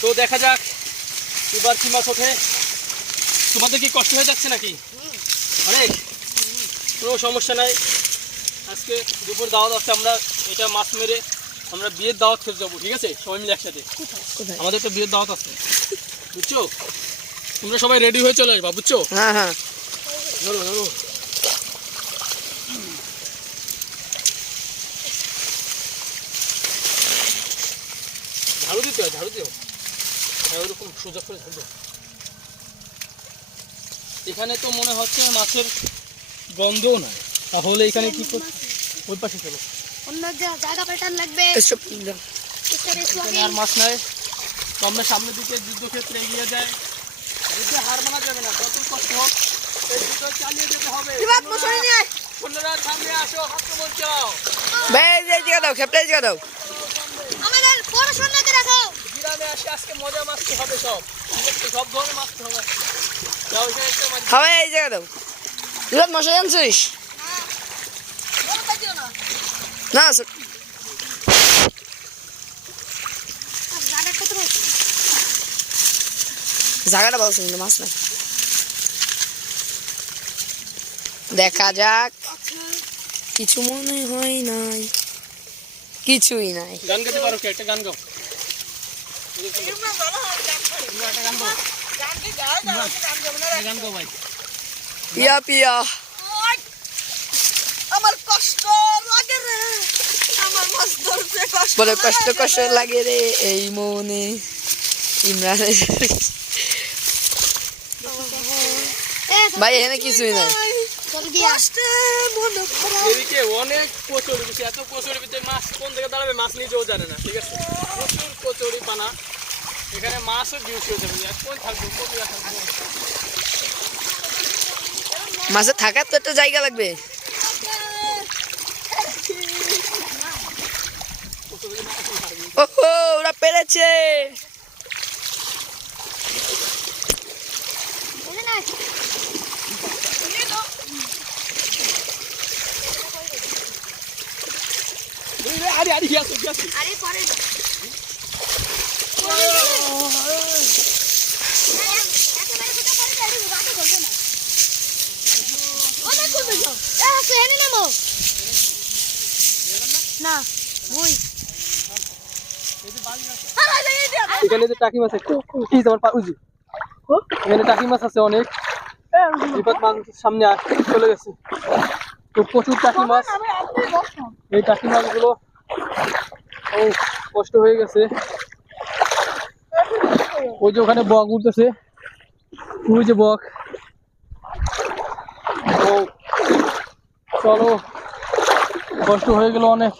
তো দেখা যাক এবার কি মাছ ওঠে। তোমাদের কি কষ্ট হয়ে যাচ্ছে নাকি অনেক? কোনো সমস্যা নাই। আজকে দুপুর দাওয়াত আছে, আমরা এটা মাছ মেরে আমরা বিয়ের দাওয়াত খেতে যাবো, ঠিক আছে? সবাই মিলে একসাথে। আমাদের তো বিয়ের দাওয়াত আছে, বুঝছো? তোমরা সবাই রেডি হয়ে চলে আসবা, বুঝছো? হ্যাঁ হ্যাঁ, ধরো ধরো। ঝাড়ু দিতে হয়, ঝাড়ু দিও, ওরকম সোজা করে ঝাড়ু দাও। এখানে তো মনে হচ্ছে মাছের গন্ধও নাই, তাহলে এখানে কি করছে? ওই পাশে চলো, অন্য জায়গা পাল্টান লাগবে। এখানে আর মাছ নাই। তো আমরা সামনের দিকে যুদ্ধক্ষেত্রে এগিয়ে যাই। যুদ্ধে হার মানা যাবে না, কত কষ্ট হোক এই যুদ্ধ চালিয়ে যেতে হবে। অন্যরা সামনে আসো, হাত বলছাও। দাও খেপটাই জায়গা দাও। আমাদের পড়াশোনাতে রাখো। গ্রামে আসে আজকে মজা মারতে হবে, সব সব ধরনের মারতে হবে। যাও এখানে একটা মাছ। খাওয়াই এই জায়গা দাও। বিরাট মশাই আনছিস না? জায়গাটা বলছে কিন্তু মাছ নাই। দেখা যাক, কিছু মনে হয় নাই, কিছুই নাই। গান গাইতে পারো কি? একটা গান গাও। গান গাও ভাই। পিয়া পিয়া আমার কষ্ট লাগে রে, আমার মাছ ধরতে কষ্ট বলে কষ্ট কষ্ট লাগে রে এই মনে ইমরানের। ভাই এখানে কিছুই নাই। কষ্টে মনে খারাপ। এদিকে অনেক কচুরি বেশি, এত কচুরি ভিতরে মাছ কোন থেকে দাঁড়াবে মাছ নিজেও জানে না, ঠিক আছে? প্রচুর কচুরি পানা, এখানে মাছও ডিউটি হয়ে যাবে। কোন থাকবো, কবিরা থাকবো। মাছের থাকার তো একটা জায়গা লাগবে। ওহো, ওরা পেরেছে। আরে আরে গিয়েছো গিয়েছো। আরে পরে না বই এখানে যে টাকি মাছ একটা, এই তোমার পাউজি, এখানে টাকি মাছ আছে অনেক। বিপদ মাছ সামনে চলে গেছে, তো প্রচুর টাকি মাছ। এই টাকি মাছগুলো কষ্ট হয়ে গেছে। ওই যে ওখানে বক উঠতেছে, ওই যে বক। তো চলো, কষ্ট হয়ে গেল অনেক।